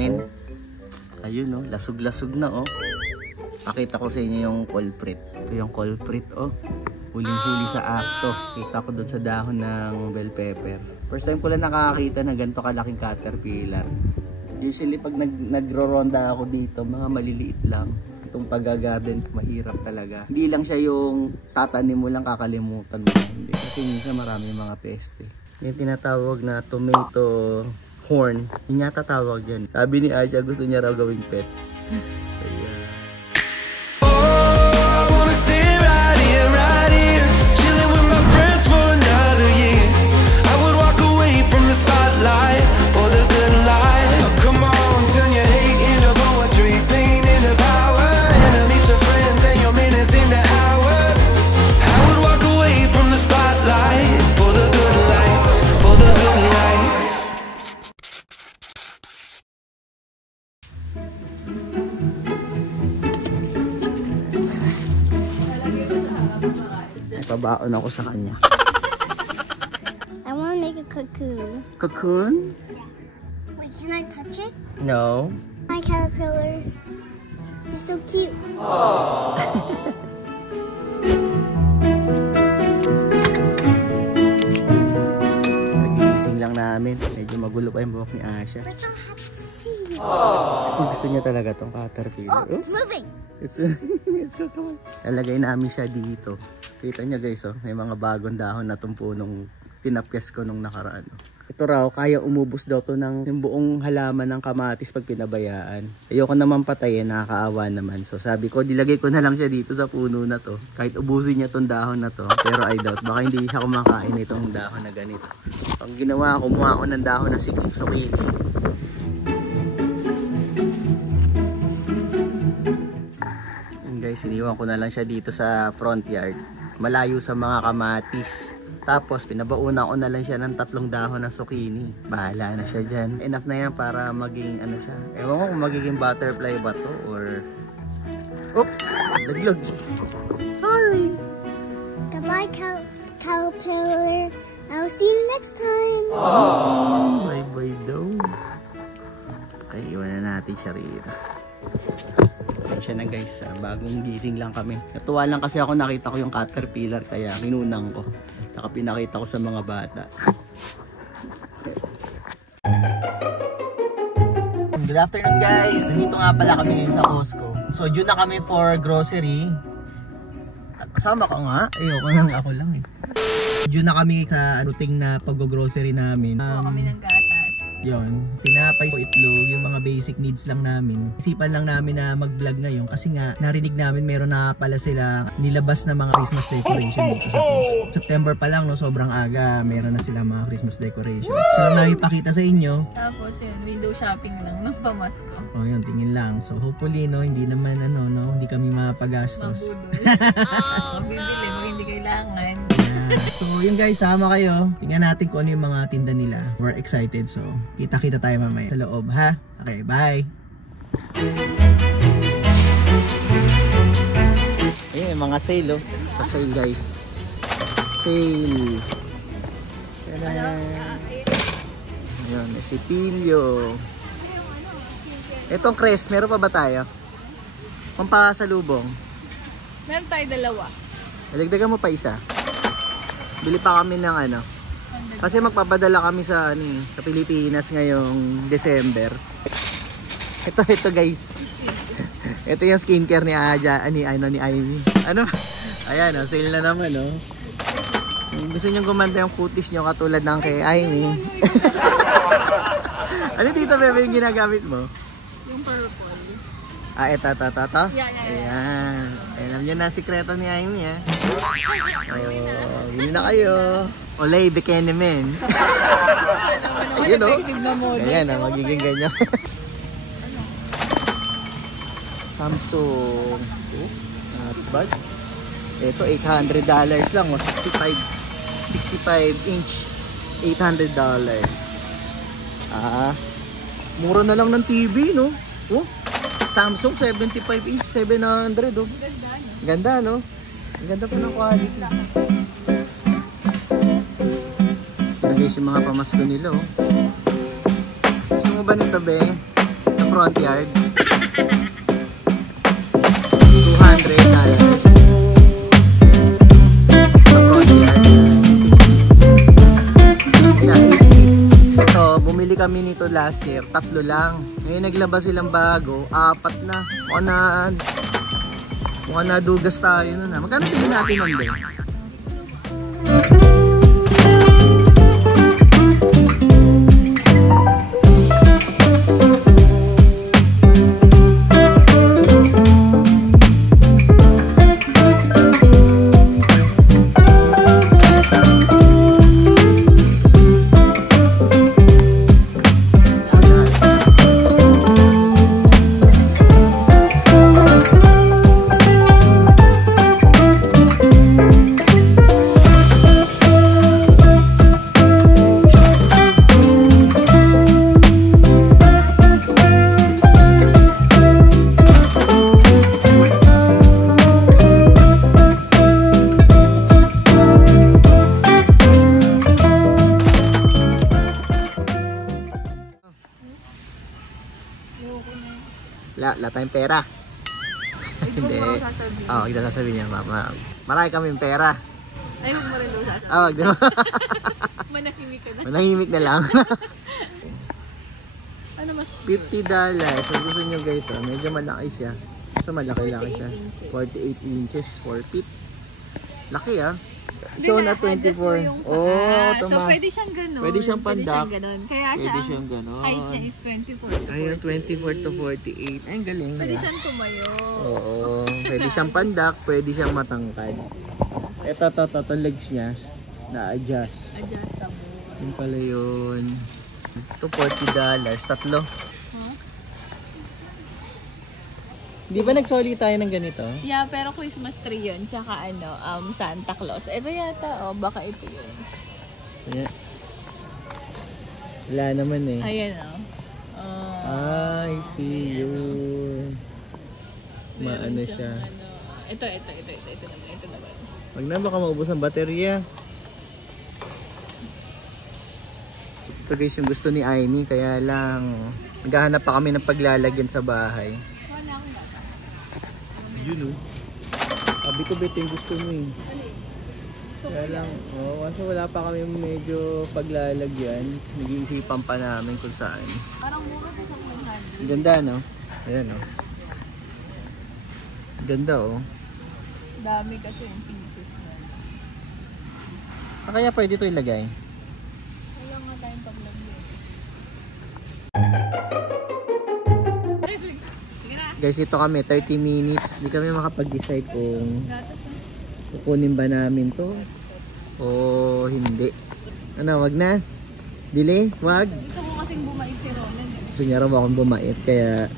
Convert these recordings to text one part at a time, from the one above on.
namin. Ayun oh, lasog-lasog na oh. Pakita ko sa inyo yung culprit. Ito yung culprit oh. Huling-huli sa akto. Kita ko doon sa dahon ng bell pepper. First time ko lang nakakita ng ganito kalaking caterpillar. Usually pag nagro-ronda ako dito, mga maliliit lang. Itong pag-garden, mahirap talaga. Hindi lang siya yung tatanim mo lang kakalimutan mo. Hindi. Kasi minsan marami mga peste. Yung tinatawag na tomato horn. Yung yata tawag dyan. Sabi ni Asha, gusto niya raw gawing pet. Ayan. Pabaon ako sa kanya. I want to make a cocoon. Cocoon? Yeah. Wait, can I touch it? No. My caterpillar. You're so cute. Nagigising lang namin. Medyo magulo pa yung buhok ni Asha. We're so happy to see you. Gusto niya talaga tong caterpillar. Oh, it's moving. Let's go, come on. Lalagay namin siya dito. Kita niyo guys, oh, may mga bagong dahon na itong punong tinapyas ko nung nakaraan. Ito raw, kaya umubos daw to ng yung buong halaman ng kamatis pag pinabayaan. Ayoko naman patayin, nakakaawa naman. So sabi ko, dilagay ko na lang siya dito sa puno na to. Kahit ubusin niya tong dahon na to. Pero I doubt, baka hindi siya kumakain itong dahon na ganito. Ang ginawa, kumuha ko ng dahon na zucchini. Guys, iniwan ko na lang siya dito sa front yard, malayo sa mga kamatis. Tapos pinabauna ko na lang siya ng 3 dahon na zucchini. Bahala na siya dyan. Enough na yan para maging ano siya. Ewan ko kung magiging butterfly ba to or... Oops! Laglag! Sorry! Goodbye, caterpillar. I'll see you next time. Bye-bye daw. Okay, iwan na natin siya rito. Siya na guys, bagong gising lang kami. Natuwa lang kasi ako, nakita ko yung caterpillar kaya kinunang ko. Saka pinakita ko sa mga bata. Good afternoon guys! Nandito nga pala kami sa Costco. So due na kami for grocery. Kasama ka nga? Ayoko nang ako lang eh. Due na kami sa routine na pag-grocery namin. Kami ng gatas. Yon, tinapay o itlog, yung mga basic needs lang namin. Isipan lang namin na mag-vlog ngayon kasi nga narinig namin meron na pala sila nilabas na mga Christmas decoration dito sa Costco. September pa lang, no, sobrang aga, meron na sila mga Christmas decoration. So lang namin pakita sa inyo. Tapos yun, window shopping lang ng pamasko. Oh, yun, tingin lang. So hopefully, no, hindi naman ano, no, hindi kami mapagastos. Mabudol. Bibili mo hindi kailangan. So yun guys, sama kayo. Tingnan natin kung ano yung mga tinda nila. We're excited, so kita-kita tayo mamaya sa loob, ha? Okay, bye! Ayun, mga sale, oh. Sa sale guys. Sale. Ayun, may sipilyo. Itong crest, meron pa ba tayo? Pampasalubong. Meron tayo 2. Dagdagan mo pa isa. Bili pa kami ng ano. Kasi magpapadala kami sa sa Pilipinas ngayong December. Ito guys. Ito yung skincare ni Aja, ni Amy. Ano? Ayan, oh, sale na naman, oh. Gusto niyo gumanda yung kutis niyo katulad ng kay Amy. Ano dito, bebe, yung ginagamit mo? Yung purple. Ah, ito. Yeah. Ayan. Alam niyo na sikreto ni Amy, ha? Oh, yun na kayo. Olay, bikini men. Yun, oh. Ayan, magiging ganyan. Samsung. Oh, not bad. Ito, $800 lang. Oh, 65 inch. $800. Ah, mura na lang ng TV, no? Oh, Samsung 75 inch, 700, oh. Ganda, no? Ang ganda pa ng quality. Guys, yung mga pamasko nila, oh. Gusto mo ba nito, be? front yard. $200. Sa front yard. Ito, bumili kami nito last year. 3 lang. Ngayon naglabas silang bago. 4 na. Mukhang nadugas tayo nun. Magkano pili natin nun ba? Wala tayong pera. Hindi. Oo, kita sasabihin niya, mama. Marami kaming pera. Ay, huwag mo rin daw sasabihin. Wag din. Manahimik ka na. Manahimik na lang. Ano mas? $50. Kung gusto nyo guys, medyo malaki siya. So malaki-laki siya. 48 inches, 4 feet. Laki So na 24. So pwede siyang ganun. Pwede siyang pandak. Kaya siya, Pwede siyang ganun. height niya is 24 to 48. Ayun, 24 to 48. Ay, galing. Pwede siyang tumayo. Oo. Pwede siyang pandak, pwede siyang matangkad. Ito, legs niya. Na-adjust. Adjustable. Yun pala yun. Ito, $40. 3. Huh? Di ba nagsoli tayo ng ganito? Yeah, pero Christmas tree yun. Tsaka Santa Claus. Ito yata, baka ito yun. Ayan. Wala naman eh. Ayan I see you. Maano siya. Ito naman. Wag na, baka maubos ang baterya. Ito guys yung gusto ni Aimee, kaya lang naghahanap pa kami ng paglalagyan sa bahay. Wala akong data. Yun sabi ko beto yung gusto mo eh. Kaya lang, kasi wala pa kami medyo paglalagyan. Nag-iisipan pa namin kung saan. Parang mura ko sa 100. Ganda no? Ayan Ganda Dami kasi yung pieces na. Kaya pwede ito ilagay. Wala nga tayong paglagyan. Guys, ito kami 30 minutes. Hindi kami makapag-decide kung kukunin ba namin to o hindi. Ano, wag na? Bili? Wag? Gusto ko kasing bumait si Ronan. Gusto niya raw akong bumait, kaya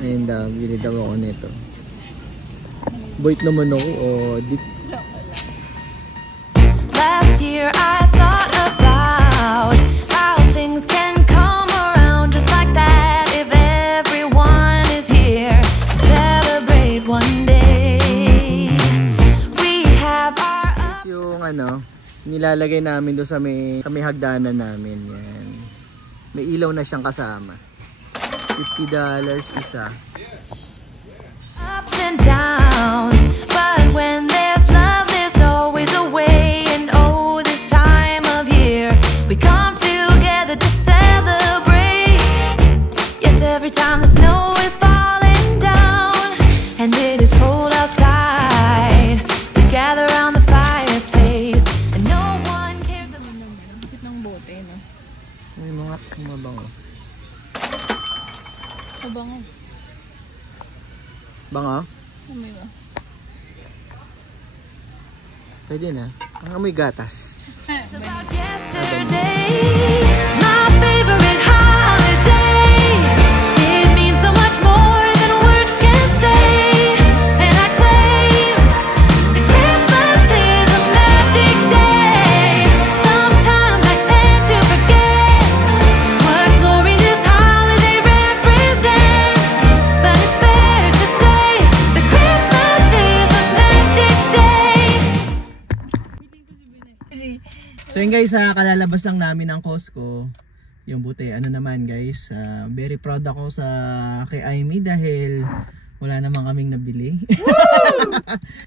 ayun daw, bili daw ako nito. Boit naman ako o dik. Last year I thought about how things can come around just like that if everyone is here to celebrate one day. We have our Yung nilalagay namin doon sa may hagdanan namin. Yan. May ilaw na siyang kasama. $50 isa. ups and downs, but when there's love there's always a way. And oh, this time of year we come together to celebrate. Yes, every time the snow is falling down and it is cold outside, we gather around the fireplace and no one cares. Kapit ng bote, no? May mga mabango. Mabango. Bango? Amoy ba? Pwede na. Ang amoy gatas. It's about yesterday, my favorite holiday. It means so much more than words can say. And I claim that Christmas is a magic day. Sometimes I tend to forget what glory this holiday represents. But it's fair to say that Christmas is a magic day. So yun guys, kalalabas lang namin ng Costco. Yung buti, ano naman guys, very proud ako sa kay Aimee dahil wala naman kaming nabili.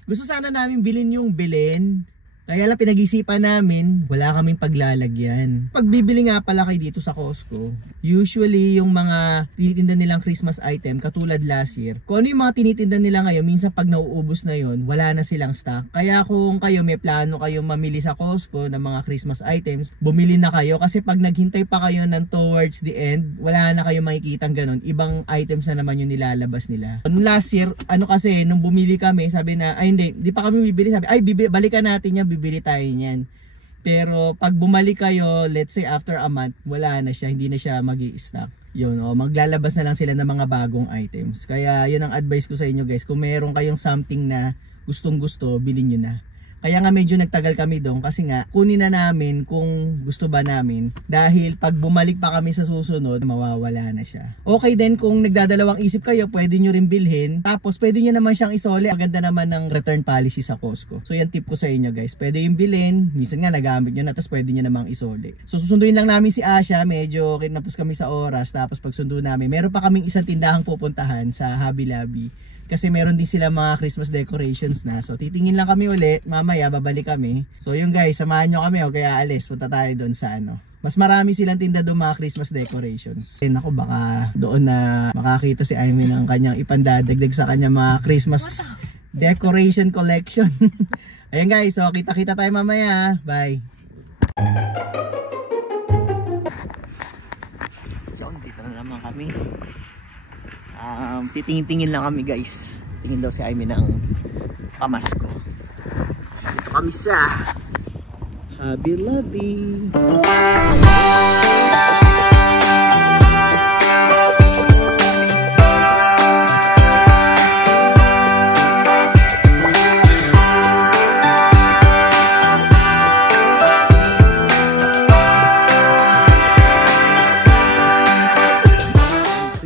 Gusto sana namin bilhin yung Belen. Kaya lang pinag-isipan namin, wala kaming paglalagyan. Pagbibili nga pala kayo dito sa Costco, usually yung mga tinitinda nilang Christmas item, katulad last year, kung ano yung mga tinitinda nila ngayon, minsan pag nauubos na yon, wala na silang stock. Kaya kung kayo may plano kayo mamili sa Costco ng mga Christmas items, bumili na kayo. Kasi pag naghintay pa kayo ng towards the end, wala na kayo makikitang ganun. Ibang items na naman yung nilalabas nila. Last year, ano kasi, nung bumili kami, sabi na, ay hindi pa kami bibili. Sabi, ay balikan natin yan, bibili tayo niyan. Pero pag bumalik kayo, let's say after a month, wala na siya, hindi na siya magi-stock. Yun, maglalabas na lang sila ng mga bagong items. Kaya yun ang advice ko sa inyo guys, kung meron kayong something na gustong gusto, bilhin nyo na. Kaya nga medyo nagtagal kami doon kasi nga kunin na namin kung gusto ba namin, dahil pag bumalik pa kami sa susunod, mawawala na siya. Okay din kung nagdadalawang isip kayo, pwede nyo rin bilhin, tapos pwede nyo naman siyang isole. Maganda naman ng return policy sa Costco. So yan tip ko sa inyo guys, pwede yung bilhin, minsan nga nagamit nyo na, tapos pwede nyo namang isole. So susunduin lang namin si Asha, medyo kinapos kami sa oras, tapos pag sundo namin, meron pa kaming isang tindahang pupuntahan sa Hobby Lobby. Kasi meron din sila mga Christmas decorations na. So titingin lang kami ulit, mamaya babalik kami. So yun guys, samahan nyo kami, kaya alis, punta tayo doon sa ano. Mas marami silang tinda doon mga Christmas decorations. And ako baka doon na makakita si Aimee ng kanyang ipandadagdag sa kanyang mga Christmas decoration collection. Ayun guys, so kita-kita tayo mamaya. Bye! So dito na naman kami. Titingin-tingin lang kami guys. Tingin daw si Aimee ng pamasko. Dito kami sa Hobby Lobby.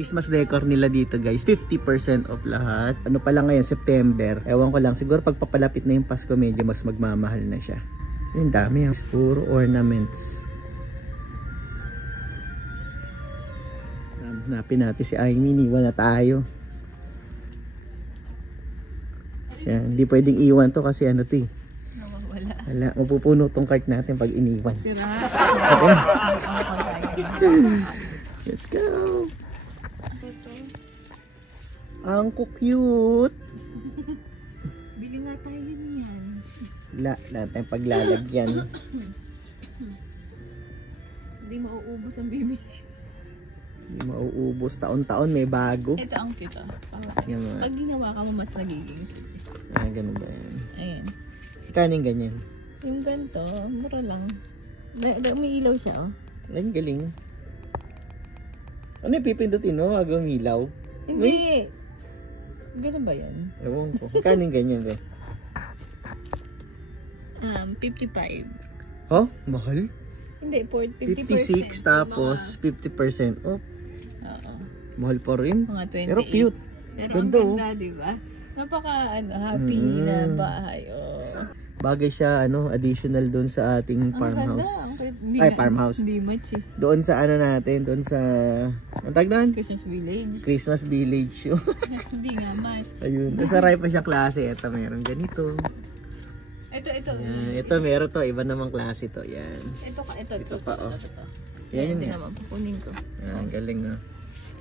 Christmas decor nila dito guys, 50% off lahat. Ano pa lang ngayon, September. Ewan ko lang, siguro pag papalapit na yung Pasko, medyo mas magmamahal na siya. Yung dami, puro ornaments. Hanapin natin si Aimee, niwan na tayo. Yan, hindi pwedeng iwan to kasi ano to eh. Wala, mapupuno tong cart natin pag iniwan. Okay. Let's go! Ang cute. Bili nga tayo niyan. Wala tayong paglalagyan. Hindi mauubos ang bibi. Hindi mauubos. Taon-taon may bago. Ito ang cute oh. Yan mga. Pag ginawa ka mo, mas nagiging cute. Ganun ba yan? Ayan. Kano yung ganyan? Yung ganito, mura lang. May ilaw siya oh. Ang galing. Ano yung pipindutin mo? Agaw Hindi. Ganun ba yan? Ewan ko. Kano yung ganyan ba? 55. Oh? Mahal? Hindi, 56 50%. tapos 50% off. Oo. Mahal pa rin. Mga 28. Pero cute. Pero Ganda, ang ganda, diba? Napaka happy na bahay. Oh. Bagay siya, additional doon sa ating farmhouse. Ay, farmhouse. Hindi much eh. Doon sa natin, doon sa, ang tag doon? Christmas village. Christmas village. Hindi nga much. Ayun. Nasaray pa siya klase. Ito, meron ganito. Ito. Yan. Ito, meron to. Iba namang klase to. Yan. Ito pa, oh. Ito. Yan Hindi yan. naman, pupunin ko. Yan, galing no.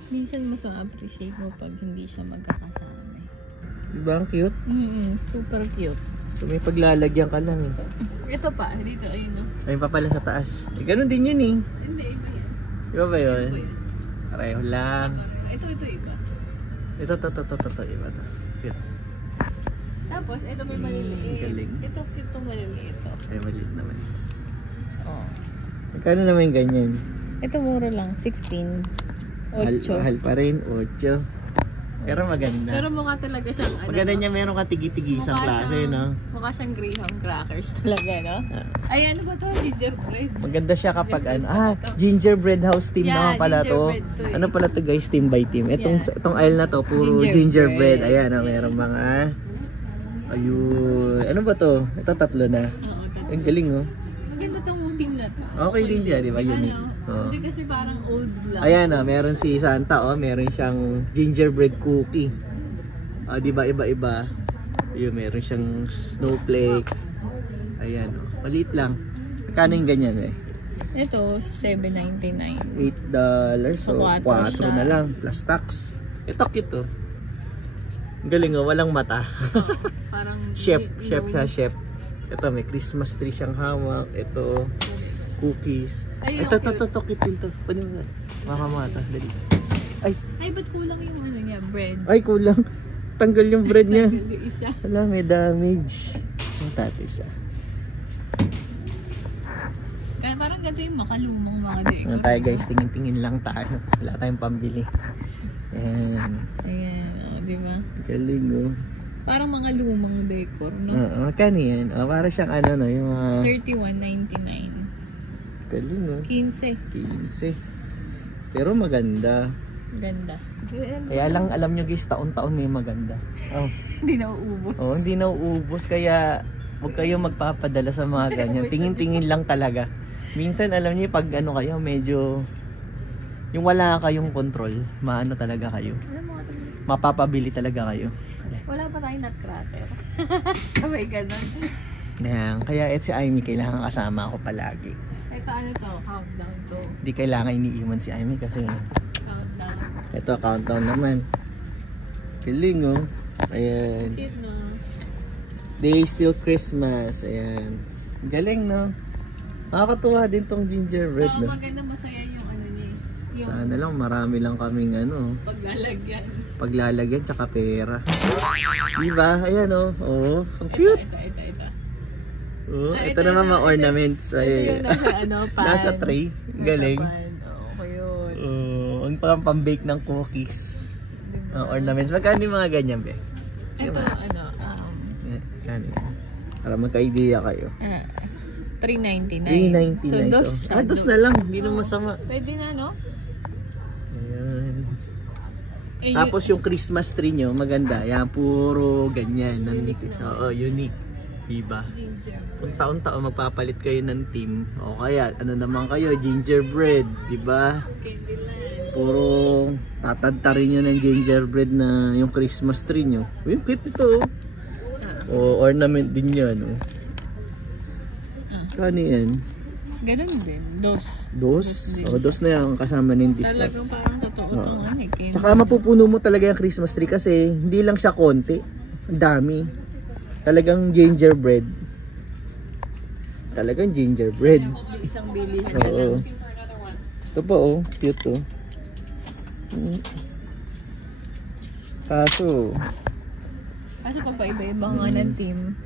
Minsan mas ma-appreciate mo pag hindi siya magkakasama eh. Diba ang cute? Super cute. So, may paglalagyan ka lang eh. Ito pa, dito, ayun o. Ayun pa pala sa taas. Ganun din yun eh. Hindi, iba yan. Iba ba yun? Iba yan. Pareho lang. Ito iba. Ito, iba to. Cute. Tapos, ito may maliliit. Galing. Ito cute itong maliliit. Ay, maliit naman. Oh. Magkano naman yung ganyan? Ito mura lang, 16. 8. Mahal pa rin, 8. Pero maganda. Pero mukha talaga siyang Maganda niya, meron ka tigi-tigi isang klase, no? Mukha siyang graham crackers talaga, no? Ay, ano ba to? Gingerbread. Maganda siya kapag gingerbread house team naman pala to. gingerbread to eh. Ano pala to guys, team by team. Itong aisle na to, puro gingerbread. Ayan, meron mga ayun. Ano ba to? Ito 3 na. Oo, Ang galing, oh. maganda tong team na to. Okay din siya, di ba? Unique. Oh. Hindi kasi parang old lang. Ayan meron si Santa meron siyang gingerbread cookie. Di ba iba-iba? Yun, meron siyang snowflake. Ayan maliit lang. Magkano yung ganyan Ito, $7.99. $8. So, 4 siya. na lang. Plus tax. Ito cute Ang galing walang mata. Parang Chef siya, chef. Ito, may Christmas tree siyang hawak. Ito, cookies. Ay, Ito, okay. cute din to. Pwede mo na. Makamata, dali. Ay, ba't kulang yung ano niya, bread? Ay, kulang. Tanggal yung bread niya. Yung isa. Wala, may damage. Ang tatay siya. Kaya parang ganito yung makalumang mga decor. Ano tayo guys, tingin-tingin lang tayo. Wala tayong pambili. Ayan. Ayan, di ba? Galing Parang mga lumang decor, no? Magkano yan? Para siyang yung mga... $31.99. Galing 15. 15. Pero maganda. Ganda. Kaya lang alam nyo guys, taon-taon may maganda. Hindi na uubos. Hindi na uubos. Kaya huwag kayo magpapadala sa mga ganyan. Tingin-tingin lang talaga. Minsan alam niyo pag kayo medyo yung wala kayong control, maano talaga kayo. Mapapabili talaga kayo. Wala pa tayong nutcracker. Sabay ganun. Kaya si Amy kailangan kasama ako palagi. Ito ano to? Countdown to. Hindi kailangan iniiwan si Amy kasi Countdown. ito countdown naman. Galing Ayan. Cute no? Day still Christmas. Ayan. Galing Nakakatuwa din tong gingerbread Maganda masaya yung ano niya. Yung Sana lang marami lang kaming paglalagyan. paglalagyan tsaka pera. Diba? Ayan ang cute. Ito. Ito naman mga ornaments. Ito yung nasa pan. Nasa tray. Galing. Cute. Ang pang-bake ng cookies. Ornaments. Magkano yung mga ganyan, be? Ito Magkano yan? Para magka-idea kayo. $3.99. So, dos siya. Dos na lang. Hindi na masama. Pwede na, no? Ayan. Tapos yung Christmas tree nyo, maganda. Yan, puro ganyan. Unique. Diba? Ginger. Kung taon-taon magpapalit kayo ng team, o kaya, ano naman kayo, gingerbread, diba? Candyland. Puro tatadtarin nyo ng gingerbread na yung Christmas tree nyo. Uy, cute ito. Ornament din yan. Kano yan? Ganun din. Dos. Dos na yan kasama ng discount. Talagang parang totoo itong Tsaka mapupuno mo talaga yung Christmas tree kasi hindi lang siya konti. Ang dami. Talagang gingerbread. Isang bili. Oo. Ito pa cute Kaso pag paiba-iba nga ng team,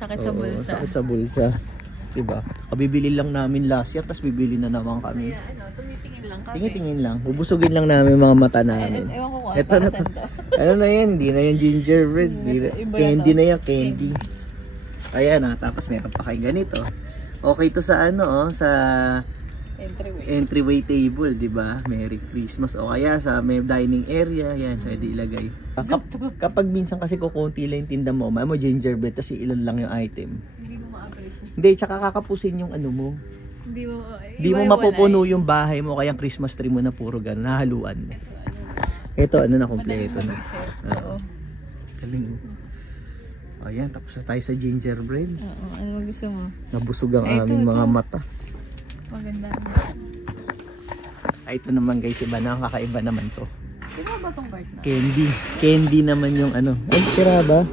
sakit sa bulsa. Sakit sa bulsa. Diba? Kabibili lang namin last year, tapos bibili na naman kami. Kaya tumitingin lang kami. Tingin lang. Bubusugin lang namin mga mata namin. Ewan ko Ito na to. Ano na yan? Hindi na yan gingerbread. Candy na yan. Candy. Ayan tapos meron pa kayo ganito. Okay to sa sa entryway table, di ba? Merry Christmas. O kaya sa may dining area, yan, pwede ilagay. Kapag minsan kasi kukunti lang yung tinda mo, may mo gingerbread, kasi ilan lang yung item. Hindi mo ma-appreciate. Hindi, tsaka kakapusin yung mo. Hindi mo mapupuno yung bahay mo, kaya Christmas tree mo na puro gano'n, nahaluan mo. Ito, na, kompleto na. Oo. Galing. Ayan, tapos na tayo sa gingerbread. Oo, ano gusto mo? Nabusog ang aming mga mata. Maganda. Ito naman guys, iba na, kakaiba naman to. Sira ba tong cart na? Candy naman yung Ay, sira ba?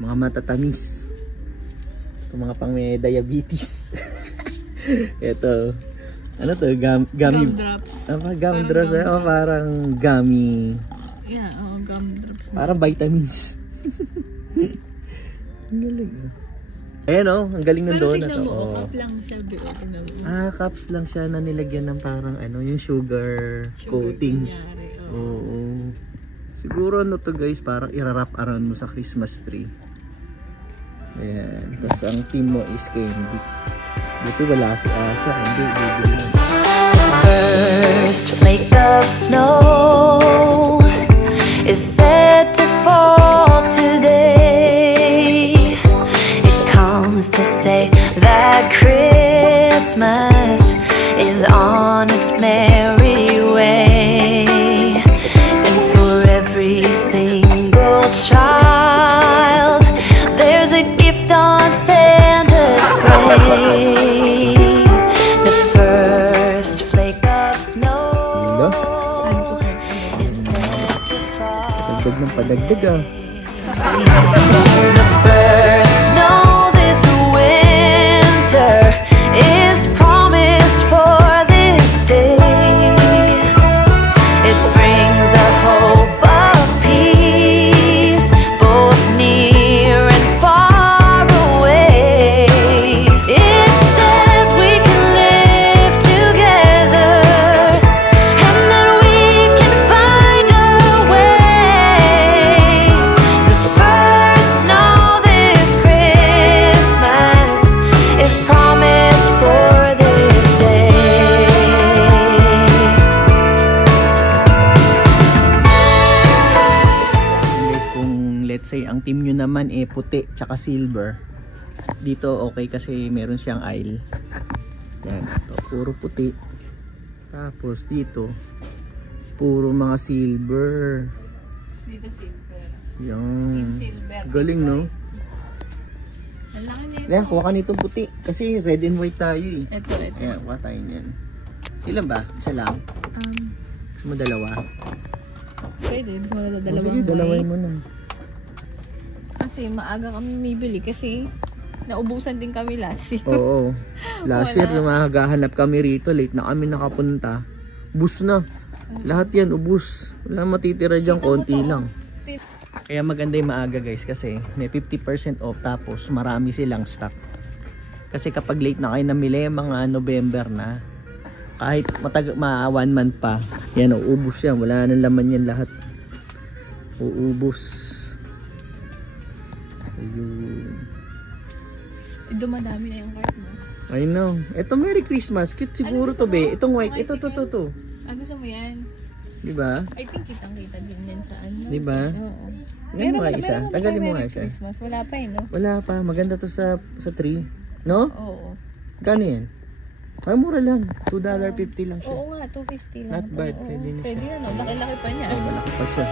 Mga matatamis. Ito mga pang may diabetes. Ito. Ano to? Gumdrops. Gumdrops. Parang gummy. Yeah, gumdrops. Parang vitamins. Ang galing. Ayan ang galing ng donut. Pero tignan mo, cup lang siya. Cups lang siya na nilagyan ng parang yung sugar coating. Oo. Siguro to guys, parang irarap around mo sa Christmas tree. Ayan. Tapos ang team mo is candy. Dito wala si Asha. Hindi. First flake of snow is set to fall today. It comes to say that Christmas is on single child. There's a gift on Santa's sleigh. The first flake of snow is sent to fall. Dagdag ng padagdag ah. The first snow this winter is promised for this day. It brings a hope of peace, both near and far away. It says we can live together and that we can find a way. The first snow this Christmas is promised for this day. Guys, kung let's say ang team nyo naman puti tsaka silver, dito okay kasi meron siyang aisle. Yan, ito, puro puti. Tapos dito puro mga silver. Dito silver. Yan. Silver. Galing, no? Ang laki niya. Kaya kuha ka nitong puti kasi red and white tayo eh. Ito. Ayan, kuha tayo niyan. Ilan ba? Isa lang? Gusto mo dalawa? Pwede. Gusto mo na Oh, dalawang sige, dalawin mo na. Kasi maaga kami bibili kasi naubusan din kami last year. Oo. Last year, maghahanap kami rito. Late na kami nakapunta. Bus na. Lahat yan, ubus. Wala matitira dyan, konti lang. Kaya maganda yung maaga guys kasi may 50% off tapos marami silang stock. Kasi kapag late na kayo namili, mga November na, kahit 1 month pa, yan, uubos yan. Wala nang laman yan lahat. Uubos. Ayun. Dumadami na yung cart mo. I know. Ito, Merry Christmas. Cute siguro Ano gusto to, be. mo? Itong white. Okay, Ito, sige. to. Gusto mo yan? Diba? I think kitang-kita din yan sa ano. Diba? Oo. Yan mo nga isa. Tagalin mo nga siya. Christmas. Wala pa eh, no? Wala pa. Maganda to sa tree. No? Oo. Gano yan? Ay, mura lang. $2.50 lang siya. Oo nga, 250 lang. Not bad. Oo, Pwede na siya. Pwede na, no? Laki-laki pa niya. Ay, malaki pa siya.